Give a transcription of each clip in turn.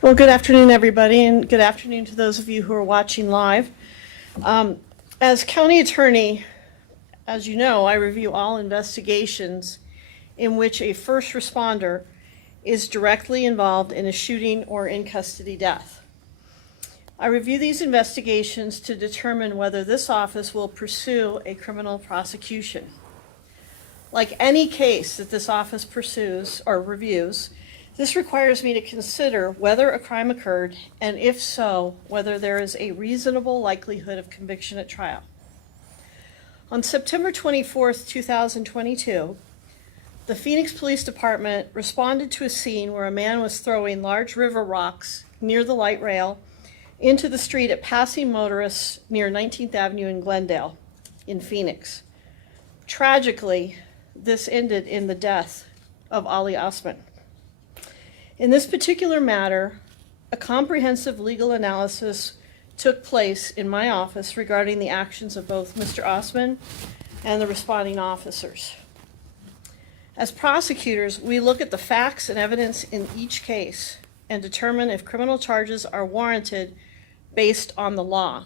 Well, good afternoon, everybody, and good afternoon to those of you who are watching live. As county attorney, as you know, I review all investigations in which a first responder is directly involved in a shooting or in custody death. I review these investigations to determine whether this office will pursue a criminal prosecution. Like any case that this office pursues or reviews, this requires me to consider whether a crime occurred, and if so, whether there is a reasonable likelihood of conviction at trial. On September 24th, 2022, the Phoenix Police Department responded to a scene where a man was throwing large river rocks near the light rail into the street at passing motorists near 19th Avenue in Glendale in Phoenix. Tragically, this ended in the death of Ali Osman. In this particular matter, a comprehensive legal analysis took place in my office regarding the actions of both Mr. Osman and the responding officers. As prosecutors, we look at the facts and evidence in each case and determine if criminal charges are warranted based on the law.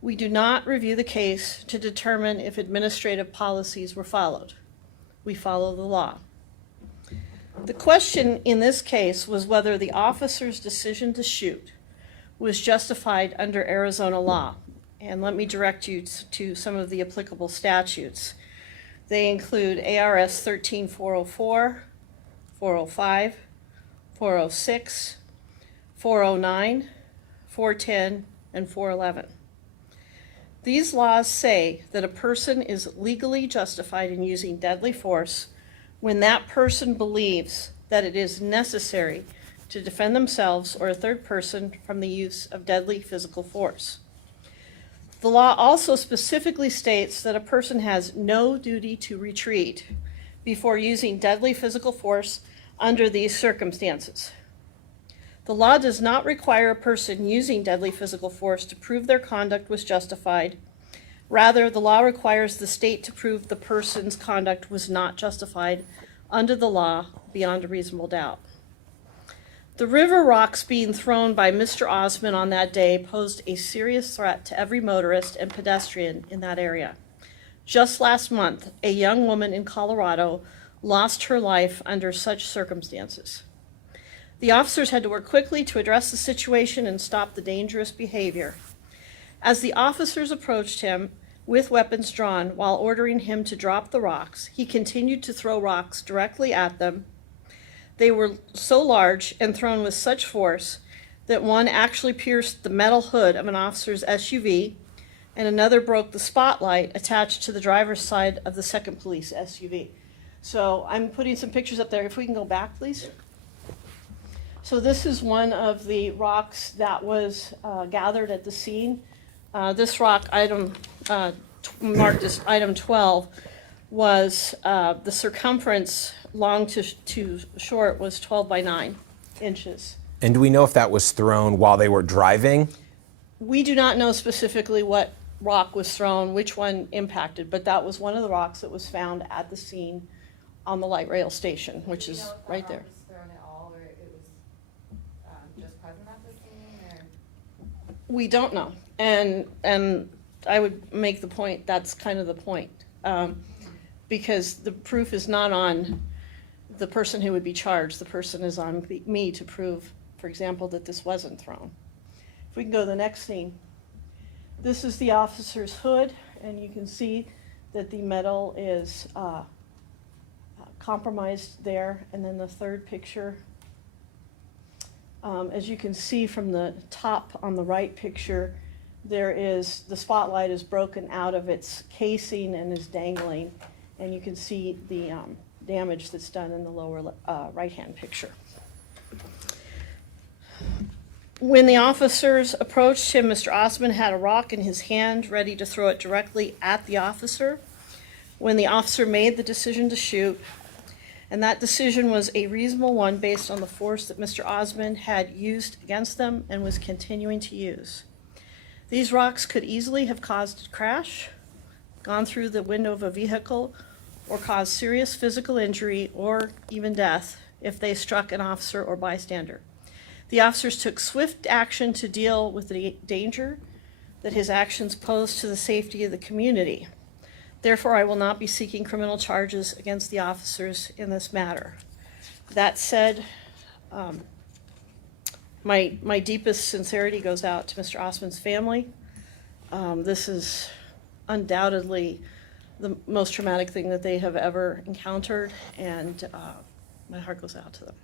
We do not review the case to determine if administrative policies were followed. We follow the law. The question in this case was whether the officer's decision to shoot was justified under Arizona law. And let me direct you to some of the applicable statutes. They include ARS 13404, 405, 406, 409, 410, and 411. These laws say that a person is legally justified in using deadly force when that person believes that it is necessary to defend themselves or a third person from the use of deadly physical force. The law also specifically states that a person has no duty to retreat before using deadly physical force under these circumstances. The law does not require a person using deadly physical force to prove their conduct was justified. Rather, the law requires the state to prove the person's conduct was not justified under the law beyond a reasonable doubt. The river rocks being thrown by Mr. Osman on that day posed a serious threat to every motorist and pedestrian in that area. Just last month, a young woman in Colorado lost her life under such circumstances. The officers had to work quickly to address the situation and stop the dangerous behavior. As the officers approached him with weapons drawn while ordering him to drop the rocks, he continued to throw rocks directly at them. They were so large and thrown with such force that one actually pierced the metal hood of an officer's SUV, and another broke the spotlight attached to the driver's side of the second police SUV. So I'm putting some pictures up there. If we can go back, please. So this is one of the rocks that was gathered at the scene. This rock, item marked as item 12, was the circumference long to short was 12 by 9 inches. And do we know if that was thrown while they were driving? We do not know specifically what rock was thrown, which one impacted, but that was one of the rocks that was found at the scene on the light rail station, which is right there. We don't know, and I would make the point that's kind of the point, because the proof is not on the person who would be charged. The person is on me to prove, for example, that this wasn't thrown. If we can go to the next scene. This is the officer's hood, and you can see that the metal is compromised there. And then the third picture. As you can see from the top on the right picture, the spotlight is broken out of its casing and is dangling, and you can see the damage that's done in the lower right-hand picture. When the officers approached him, Mr. Osman had a rock in his hand, ready to throw it directly at the officer. When the officer made the decision to shoot, and that decision was a reasonable one based on the force that Mr. Osman had used against them and was continuing to use. These rocks could easily have caused a crash, gone through the window of a vehicle, or caused serious physical injury or even death if they struck an officer or bystander. The officers took swift action to deal with the danger that his actions posed to the safety of the community. Therefore, I will not be seeking criminal charges against the officers in this matter. That said, my deepest sincerity goes out to Mr. Osman's family. This is undoubtedly the most traumatic thing that they have ever encountered, and my heart goes out to them.